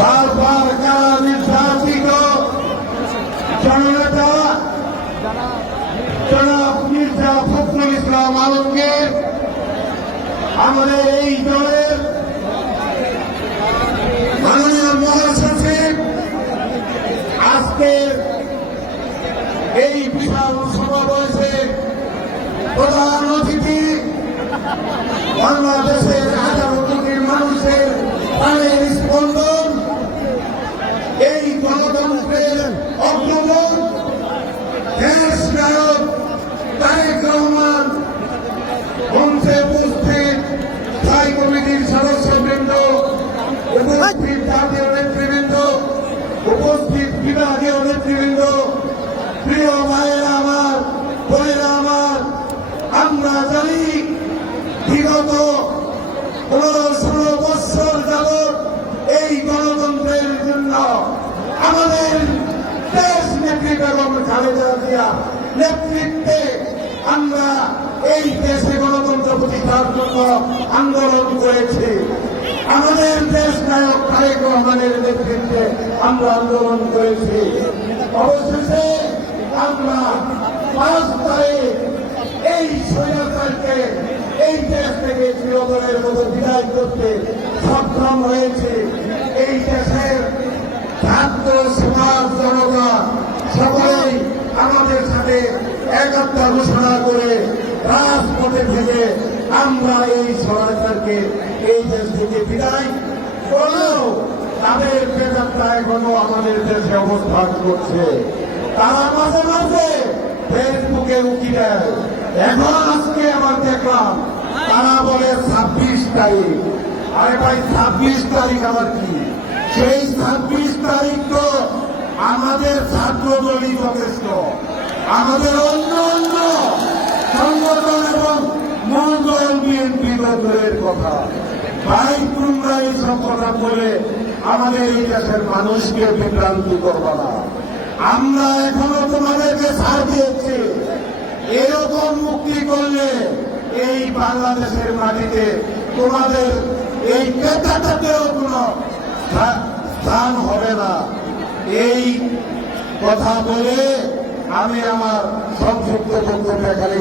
বারবার কারা নির্যাতিত জননেতা জনাব মির্জা ফখরুল ইসলাম আলমগীর আমাদের এই দলের মাননীয় মহাসচিব আজকের এই বিশাল সমাবেশে প্রধান অতিথি বাংলাদেশের 18 কোটি মানুষের প্রাণের স্পন্দন এই গণতন্ত্রের অগ্রগণ দেশ নায়ক তারেক রহমান মঞ্চে উপস্থিত স্থায়ী কমিটির সদস্যবৃন্দ উপস্থিত জাতীয় নেতৃবৃন্দ উপস্থিত বিভাগীয় নেতৃবৃন্দ প্রিয় ভাইয়েরা আমার বোনেরা আমার আমরা জানি বিগত 15-16 বৎসর যাবৎ এই গণতন্ত্রের জন্য আমাদের দেশ নেত্রী বেগম খালেদা জিয়া নেতৃত্বে আমরা এই দেশে গণতন্ত্র প্রতিষ্ঠার জন্য আন্দোলন করেছি। আমাদের দেশ নায়ক তারেক রহমানের নেতৃত্বে আমরা আন্দোলন করেছি। অবশেষে আমরা 5 তারিখ এই স্বৈরাচারকে এই দেশ থেকে চিরতরের মতো বিদায় করতে সক্ষম হয়েছে। এই দেশের ছাত্র সমাজ জনতা সকলেই আমাদের সাথে একাত্মতা ঘোষণা করে রাজপথে থেকে আমরা এই স্বৈরাচারকে এই দেশ থেকে বিদায় করলেও তাদের প্রেতাত্মা এখনো আমাদের দেশে অবস্থান করছে। তারা মাঝে মাঝে ফেসবুকে উকি দেয়। এখন আজকে আমার দেখলাম তারা বলে 26 তারিখ। আরে ভাই 26 তারিখ আবার কি? সেই 26 তারিখ তো আমাদের ছাত্র দলই যথেষ্ট। আমাদের অন্য অন্য সংগঠন এবং মূল দল বিএনপি দলের কথা ভাই তোমরা এইসব কথা বলে আমাদের এই দেশের মানুষকে বিভ্রান্তি করবা না। আমরা এখনো তোমাদেরকে ছাড় দিয়েছি। এরকম মুক্তি করলে এই বাংলাদেশের মাটিতে তোমাদের এই নেতাটাতেও কোনো স্থান হবে না। এই কথা বলে আমি আমার সংক্ষিপ্ত বক্তব্য এখানে